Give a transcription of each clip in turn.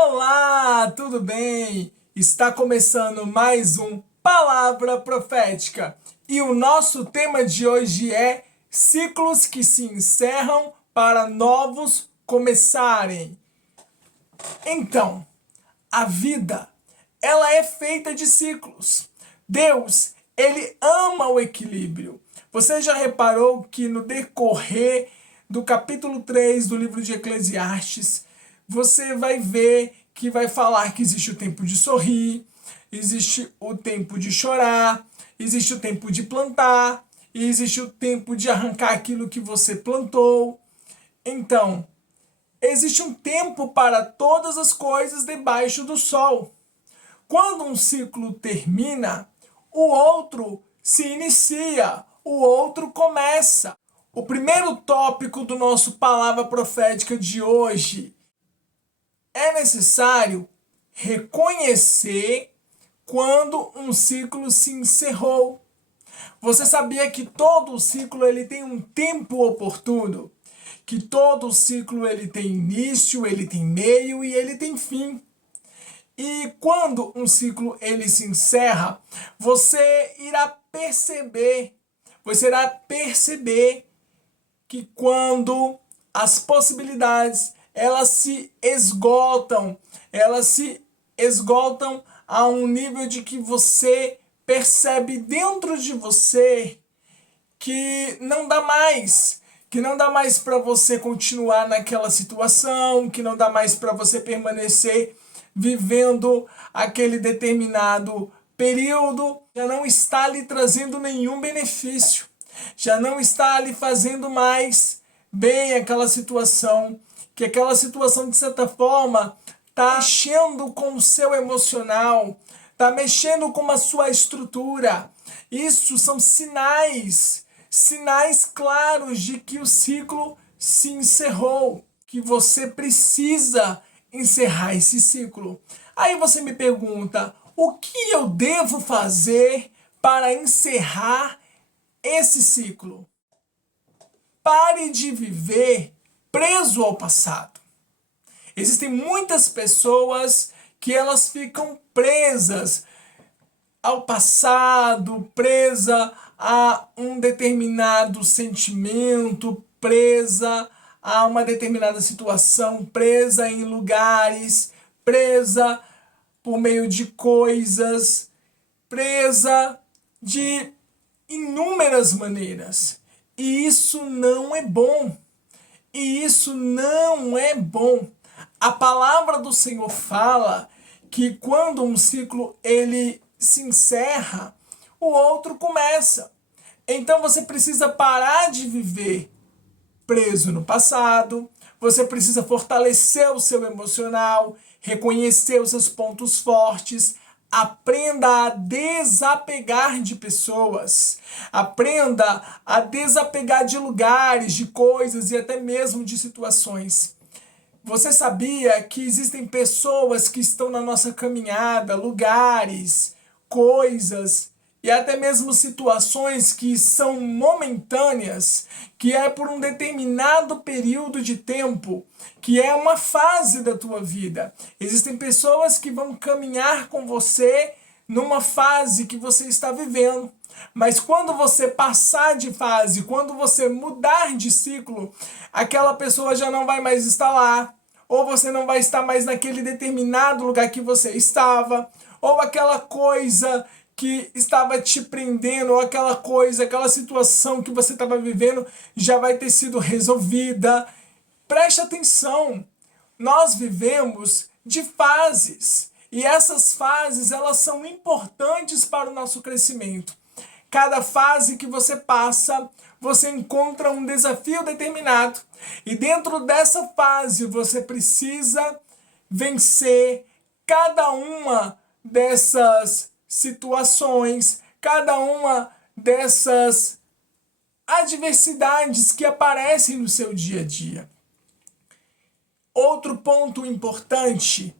Olá, tudo bem? Está começando mais um Palavra Profética e o nosso tema de hoje é ciclos que se encerram para novos começarem. Então, a vida, ela é feita de ciclos. Deus, ele ama o equilíbrio. Você já reparou que no decorrer do capítulo 3 do livro de Eclesiastes, você vai ver que vai falar que existe o tempo de sorrir, existe o tempo de chorar, existe o tempo de plantar, e existe o tempo de arrancar aquilo que você plantou. Então, existe um tempo para todas as coisas debaixo do sol. Quando um ciclo termina, o outro se inicia, o outro começa. O primeiro tópico do nosso Palavra Profética de hoje: é necessário reconhecer quando um ciclo se encerrou. Você sabia que todo ciclo ele tem um tempo oportuno? Que todo ciclo ele tem início, ele tem meio e ele tem fim. E quando um ciclo ele se encerra, você irá perceber que quando as possibilidades elas se esgotam a um nível de que você percebe dentro de você que não dá mais para você continuar naquela situação, que não dá mais para você permanecer vivendo aquele determinado período, já não está lhe trazendo nenhum benefício, já não está lhe fazendo mais bem aquela situação, que aquela situação de certa forma está mexendo com o seu emocional, está mexendo com a sua estrutura. Isso são sinais claros de que o ciclo se encerrou, que você precisa encerrar esse ciclo. Aí você me pergunta, o que eu devo fazer para encerrar esse ciclo? Pare de viver preso ao passado. Existem muitas pessoas que elas ficam presas ao passado, presa a um determinado sentimento, presa a uma determinada situação, presa em lugares, presa por meio de coisas, presa de inúmeras maneiras. E isso não é bom. E isso não é bom. A palavra do Senhor fala que quando um ciclo ele se encerra, o outro começa. Então você precisa parar de viver preso no passado, você precisa fortalecer o seu emocional, reconhecer os seus pontos fortes, aprenda a desapegar de pessoas, aprenda a desapegar de lugares, de coisas e até mesmo de situações. Você sabia que existem pessoas que estão na nossa caminhada, lugares, coisas e até mesmo situações que são momentâneas, que é por um determinado período de tempo, que é uma fase da tua vida. Existem pessoas que vão caminhar com você numa fase que você está vivendo. Mas quando você passar de fase, quando você mudar de ciclo, aquela pessoa já não vai mais estar lá, ou você não vai estar mais naquele determinado lugar que você estava, ou aquela coisa que estava te prendendo, ou aquela coisa, aquela situação que você estava vivendo já vai ter sido resolvida. Preste atenção, nós vivemos de fases, e essas fases elas são importantes para o nosso crescimento. Cada fase que você passa, você encontra um desafio determinado. E dentro dessa fase, você precisa vencer cada uma dessas situações, cada uma dessas adversidades que aparecem no seu dia a dia. Outro ponto importante: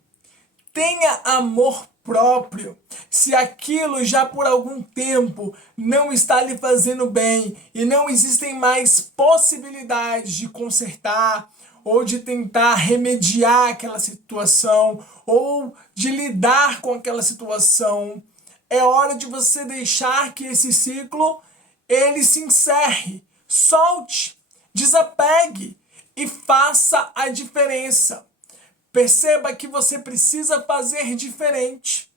tenha amor próprio. Se aquilo já por algum tempo não está lhe fazendo bem e não existem mais possibilidades de consertar ou de tentar remediar aquela situação, ou de lidar com aquela situação. É hora de você deixar que esse ciclo ele se encerre. Solte, desapegue e faça a diferença. Perceba que você precisa fazer diferente.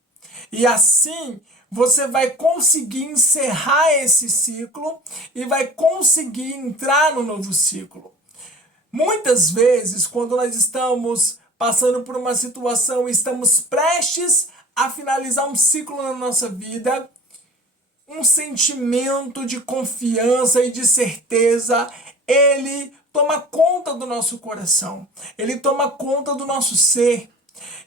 E assim você vai conseguir encerrar esse ciclo e vai conseguir entrar no novo ciclo. Muitas vezes, quando nós estamos passando por uma situação e estamos prestes a finalizar um ciclo na nossa vida, um sentimento de confiança e de certeza, ele toma conta do nosso coração, ele toma conta do nosso ser.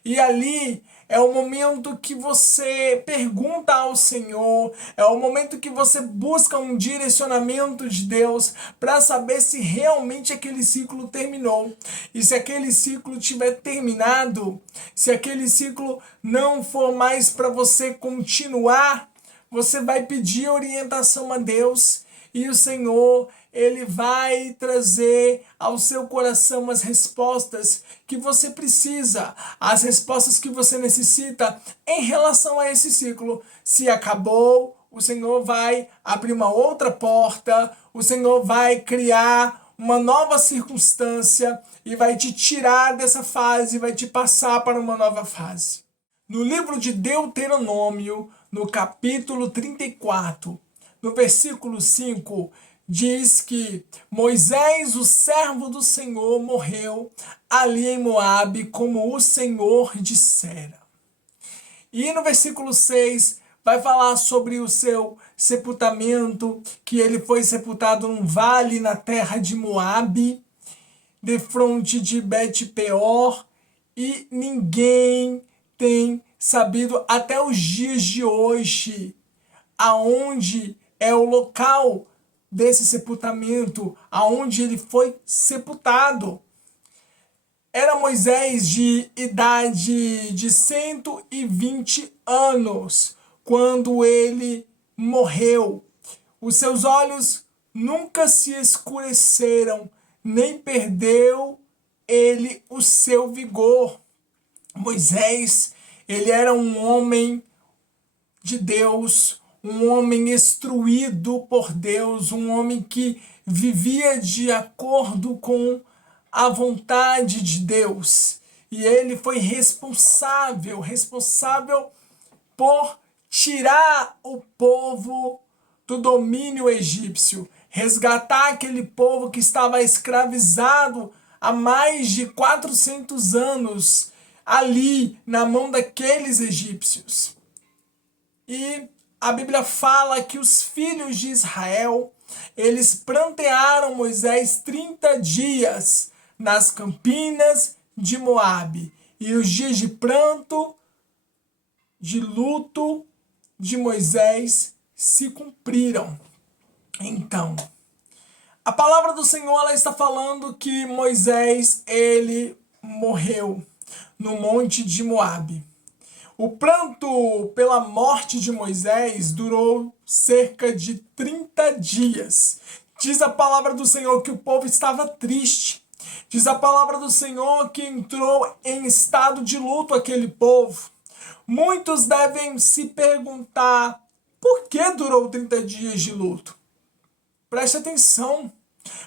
E ali é o momento que você pergunta ao Senhor, é o momento que você busca um direcionamento de Deus para saber se realmente aquele ciclo terminou. E se aquele ciclo tiver terminado, se aquele ciclo não for mais para você continuar, você vai pedir orientação a Deus e o Senhor, ele vai trazer ao seu coração as respostas que você precisa, as respostas que você necessita em relação a esse ciclo. Se acabou, o Senhor vai abrir uma outra porta, o Senhor vai criar uma nova circunstância e vai te tirar dessa fase, vai te passar para uma nova fase. No livro de Deuteronômio, no capítulo 34, no versículo 5, diz que Moisés, o servo do Senhor, morreu ali em Moabe, como o Senhor dissera. E no versículo 6 vai falar sobre o seu sepultamento, que ele foi sepultado num vale na terra de Moabe, defronte de Bet-peor, e ninguém tem sabido até os dias de hoje aonde é o local desse sepultamento, aonde ele foi sepultado. Era Moisés de idade de 120 anos quando ele morreu. Os seus olhos nunca se escureceram, nem perdeu ele o seu vigor. Moisés, ele era um homem de Deus, um homem instruído por Deus, um homem que vivia de acordo com a vontade de Deus. E ele foi responsável por tirar o povo do domínio egípcio, resgatar aquele povo que estava escravizado há mais de 400 anos ali na mão daqueles egípcios. E a Bíblia fala que os filhos de Israel, eles prantearam Moisés 30 dias nas campinas de Moabe. E os dias de pranto, de luto de Moisés se cumpriram. Então, a palavra do Senhor ela está falando que Moisés, ele morreu no monte de Moabe. O pranto pela morte de Moisés durou cerca de 30 dias. Diz a palavra do Senhor que o povo estava triste. Diz a palavra do Senhor que entrou em estado de luto aquele povo. Muitos devem se perguntar, por que durou 30 dias de luto? Preste atenção.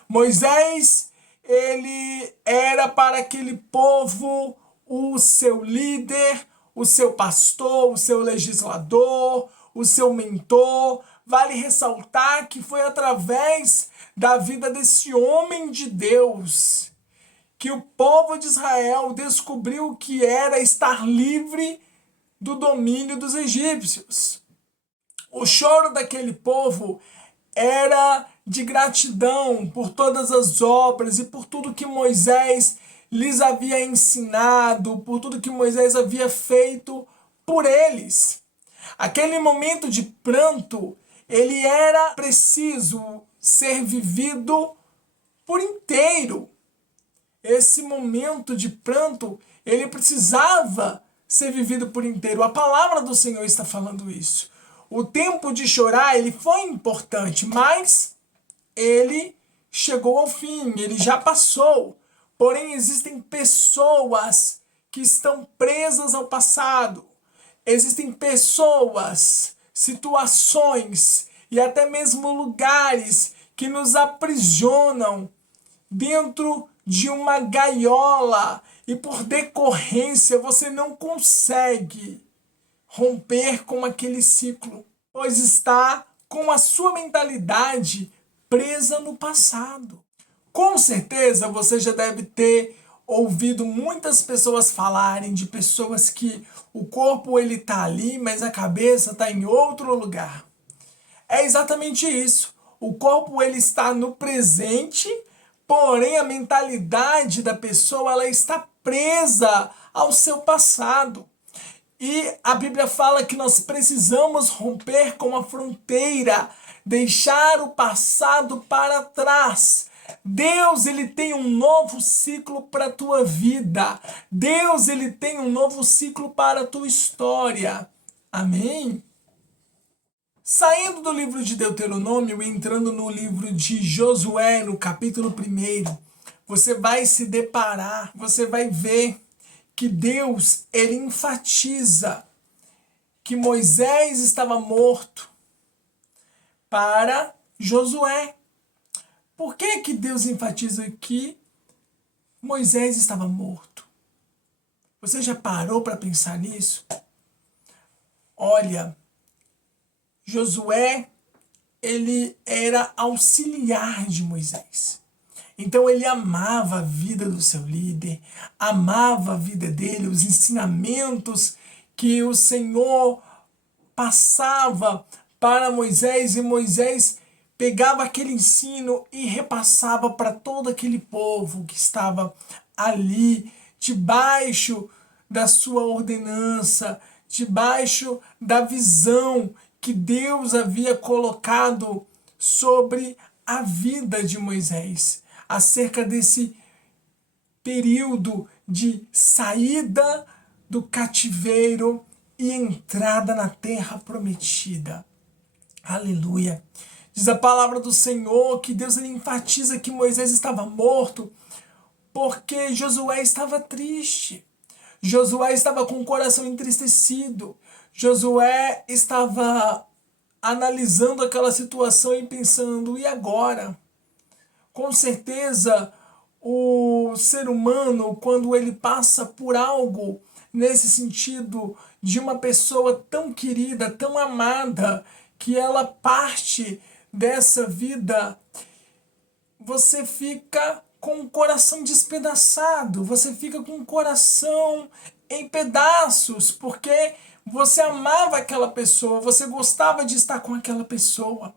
Moisés, ele era para aquele povo o seu líder, o seu pastor, o seu legislador, o seu mentor. Vale ressaltar que foi através da vida desse homem de Deus que o povo de Israel descobriu o que era estar livre do domínio dos egípcios. O choro daquele povo era de gratidão por todas as obras e por tudo que Moisés lhes havia ensinado, por tudo que Moisés havia feito por eles. Aquele momento de pranto, ele era preciso ser vivido por inteiro. Esse momento de pranto, ele precisava ser vivido por inteiro. A palavra do Senhor está falando isso. O tempo de chorar, ele foi importante, mas ele chegou ao fim, ele já passou. Porém, existem pessoas que estão presas ao passado. Existem pessoas, situações e até mesmo lugares que nos aprisionam dentro de uma gaiola e por decorrência você não consegue romper com aquele ciclo, pois está com a sua mentalidade presa no passado. Com certeza você já deve ter ouvido muitas pessoas falarem de pessoas que o corpo ele tá ali, mas a cabeça está em outro lugar. É exatamente isso. O corpo ele está no presente, porém a mentalidade da pessoa ela está presa ao seu passado. E a Bíblia fala que nós precisamos romper com a fronteira, deixar o passado para trás. Deus ele tem um novo ciclo para a tua vida. Deus ele tem um novo ciclo para a tua história. Amém? Saindo do livro de Deuteronômio e entrando no livro de Josué, no capítulo 1, você vai se deparar, você vai ver que Deus ele enfatiza que Moisés estava morto para Josué. Por que Deus enfatiza que Moisés estava morto? Você já parou para pensar nisso? Olha, Josué, ele era auxiliar de Moisés. Então ele amava a vida do seu líder, amava a vida dele, os ensinamentos que o Senhor passava para Moisés, e Moisés pegava aquele ensino e repassava para todo aquele povo que estava ali, debaixo da sua ordenança, debaixo da visão que Deus havia colocado sobre a vida de Moisés, acerca desse período de saída do cativeiro e entrada na terra prometida. Aleluia! Diz a palavra do Senhor que Deus ele enfatiza que Moisés estava morto porque Josué estava triste. Josué estava com o coração entristecido. Josué estava analisando aquela situação e pensando, e agora? Com certeza, o ser humano, quando ele passa por algo nesse sentido de uma pessoa tão querida, tão amada, que ela parte dessa vida, você fica com o coração despedaçado, você fica com o coração em pedaços, porque você amava aquela pessoa, você gostava de estar com aquela pessoa.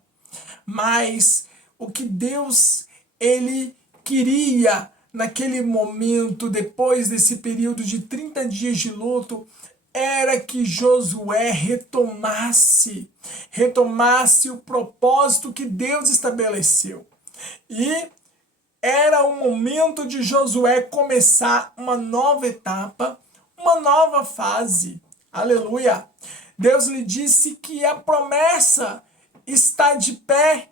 Mas o que Deus ele queria naquele momento, depois desse período de 30 dias de luto, era que Josué retomasse o propósito que Deus estabeleceu. E era o momento de Josué começar uma nova etapa, uma nova fase. Aleluia! Deus lhe disse que a promessa está de pé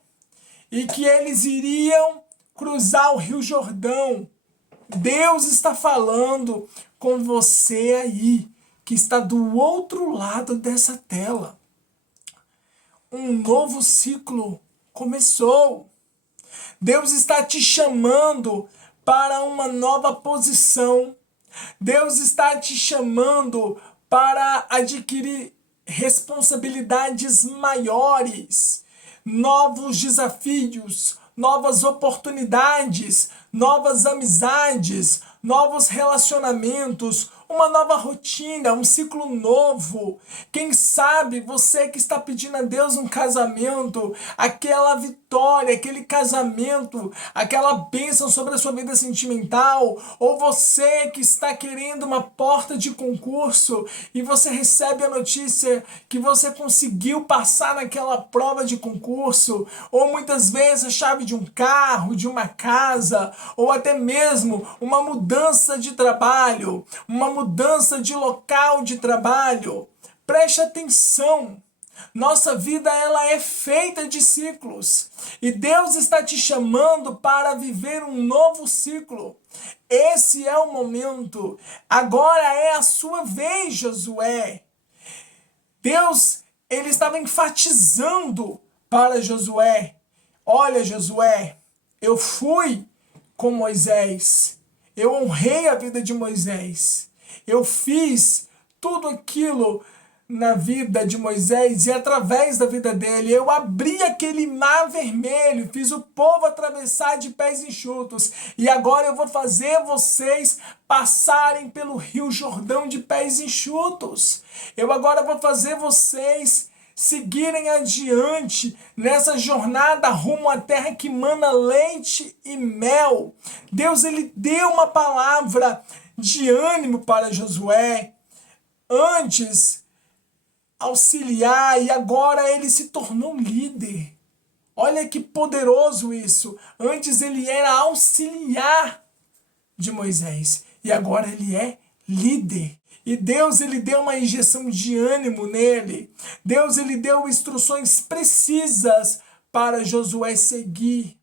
e que eles iriam cruzar o Rio Jordão. Deus está falando com você aí, que está do outro lado dessa tela. Um novo ciclo começou. Deus está te chamando para uma nova posição. Deus está te chamando para adquirir responsabilidades maiores, novos desafios, novas oportunidades, novas amizades, novos relacionamentos, uma nova rotina, um ciclo novo. Quem sabe você que está pedindo a Deus um casamento, aquela vitória, aquele casamento, aquela bênção sobre a sua vida sentimental, ou você que está querendo uma porta de concurso e você recebe a notícia que você conseguiu passar naquela prova de concurso, ou muitas vezes a chave de um carro, de uma casa, ou até mesmo uma mudança de trabalho, uma mudança de local de trabalho. Preste atenção. Nossa vida ela é feita de ciclos e Deus está te chamando para viver um novo ciclo. Esse é o momento. Agora é a sua vez, Josué. Deus, ele estava enfatizando para Josué: olha, Josué, eu fui com Moisés, eu honrei a vida de Moisés, eu fiz tudo aquilo na vida de Moisés e através da vida dele eu abri aquele mar vermelho, fiz o povo atravessar de pés enxutos e agora eu vou fazer vocês passarem pelo Rio Jordão de pés enxutos. Eu agora vou fazer vocês seguirem adiante nessa jornada rumo à terra que mana leite e mel. Deus, ele deu uma palavra de ânimo para Josué. Antes auxiliar e agora ele se tornou líder. Olha que poderoso isso. Antes ele era auxiliar de Moisés e agora ele é líder. E Deus, ele deu uma injeção de ânimo nele. Deus, ele deu instruções precisas para Josué seguir.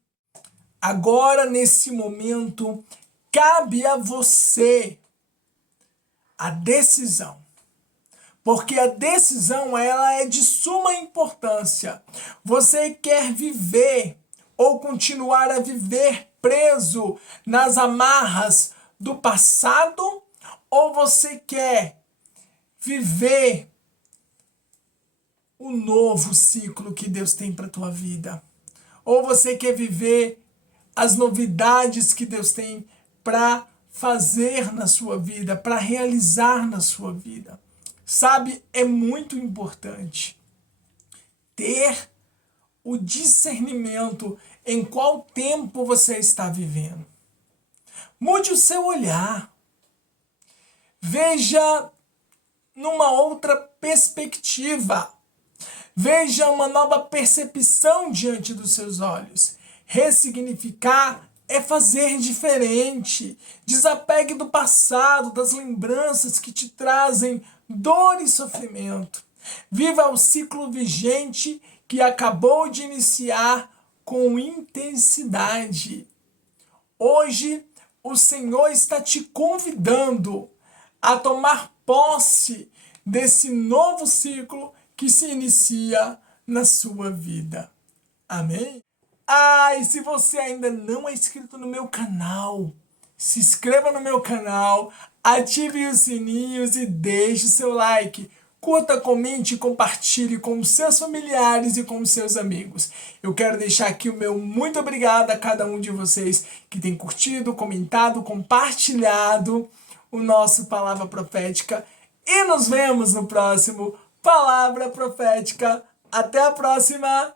Agora, nesse momento, cabe a você a decisão. Porque a decisão ela é de suma importância. Você quer viver ou continuar a viver preso nas amarras do passado? Ou você quer viver o novo ciclo que Deus tem para a tua vida? Ou você quer viver as novidades que Deus tem para fazer na sua vida, para realizar na sua vida? Sabe, é muito importante ter o discernimento em qual tempo você está vivendo. Mude o seu olhar. Veja numa outra perspectiva. Veja uma nova percepção diante dos seus olhos. Ressignificar é fazer diferente. Desapegue do passado, das lembranças que te trazem dor e sofrimento. Viva o ciclo vigente que acabou de iniciar com intensidade. Hoje, o Senhor está te convidando a tomar posse desse novo ciclo que se inicia na sua vida. Amém? E se você ainda não é inscrito no meu canal, se inscreva no meu canal, ative os sininhos e deixe o seu like. Curta, comente e compartilhe com os seus familiares e com os seus amigos. Eu quero deixar aqui o meu muito obrigado a cada um de vocês que tem curtido, comentado, compartilhado o nosso Palavra Profética. E nos vemos no próximo Palavra Profética. Até a próxima!